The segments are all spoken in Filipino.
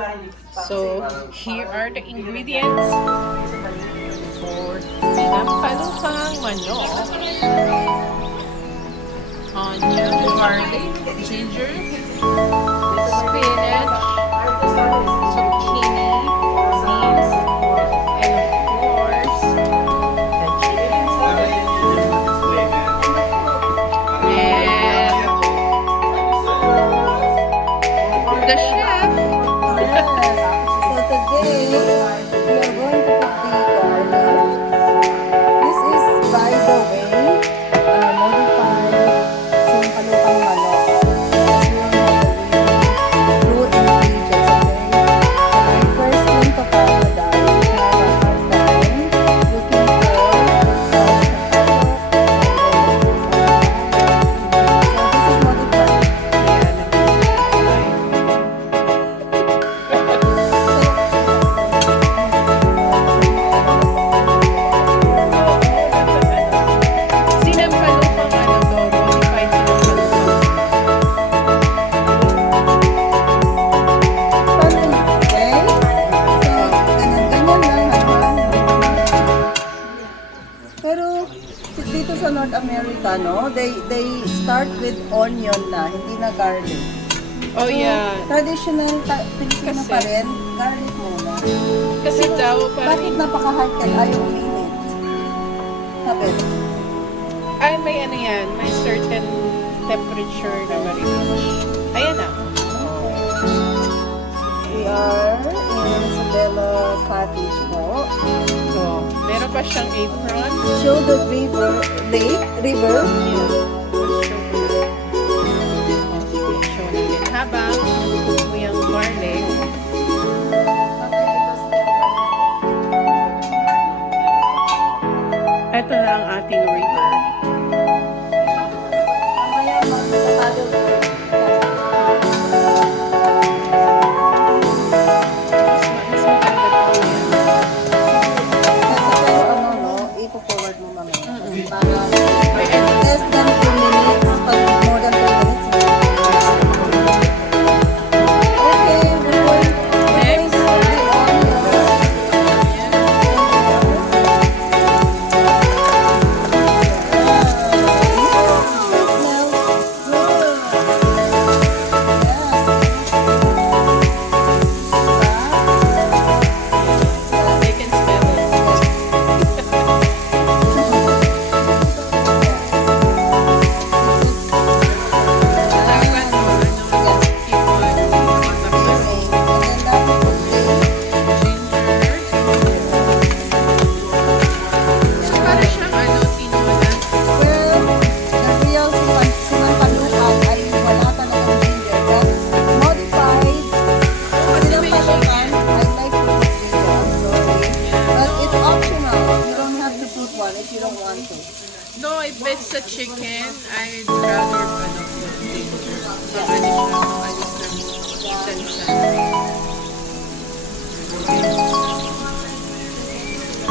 So, here are the ingredients for sinampalukang manok. Onion, garlic, ginger, spinach, zucchini, beans, and of course, the chicken. And the chef. So today, we are going to cook the garlic. This is, by the way, modified sinampalukang manok. You will know the true ingredients, okay? When I first came to Canada, I have a hard time looking for Sinampalukang ano to, modified sinampalukang. okay? So, ganyan-ganyan lang naman. Pero dito sa North America, no, they start with onion na, hindi na garlic. Oh yeah. Traditional Filipino Kasi- pa rin, garlic muna. Kasi daw Bakit parang napaka-hardcat ayaw uminit? Sabi, ay may ano yan, may certain temperature na ma-reach. Ayan na. we are in SUBELA cottage po. So, meron pa siyang apron. Show the river, river. Yan. Sige, show natin. Habang mo yung garlic. Ito na ang ating river. Mamaya mag-paddle. Mas maganda po yan. Pero ano, no, i-forward mo mamaya. Para May edit. less than 2 minutes, pag more than 2 minutes. Okay, we're going Next. to put the onion. They can smell it. Dapat, ano, keep on So, para siyang ano, tinola. If you don't want to. No, if it's a chicken, I'd rather ano, put ginger. Maalis ng sansan.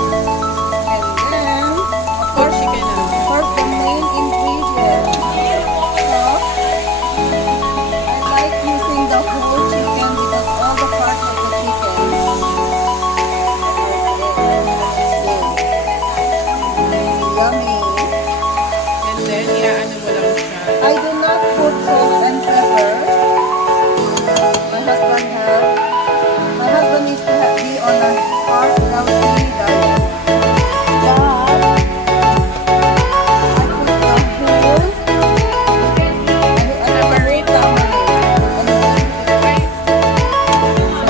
And then, of Or course, chicken na. for the main ingredient. So, I like using the whole chicken because all the parts of the chicken yummy. And then, iaano mo lang siya. I do not put salt and pepper. My husband needs to be on a heart healthy diet. But I put the whole Tamarind. tamarind. So,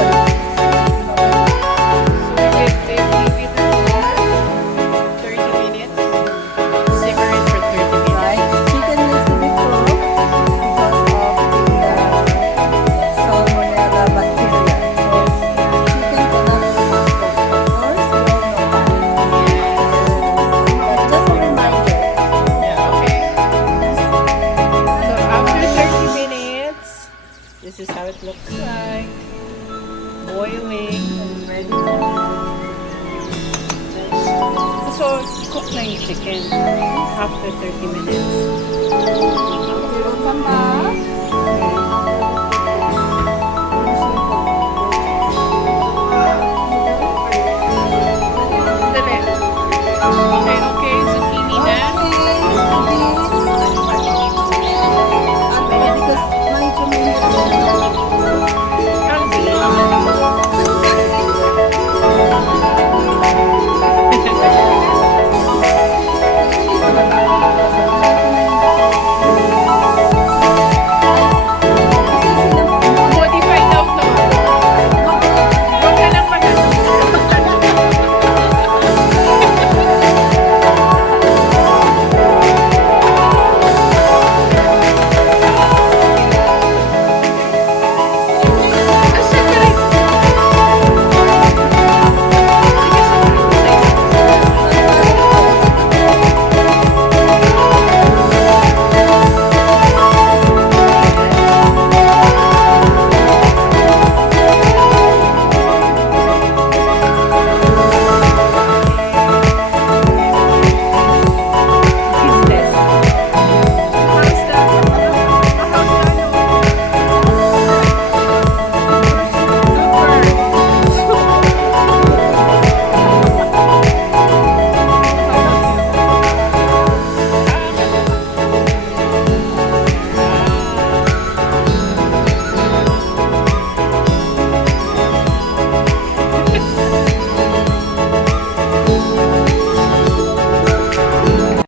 leave it for 30 minutes. Simmer it for 30 minutes. Right? Chicken needs to be cooked because of the salmonella bacteria. So, chicken cannot be cooked. Of course, we all know that. But just a reminder. Yeah, okay. So, after 30 minutes, this is how it looks like. Boiling. Ready? So, cook na yung chicken after 30 minutes. Welcome back.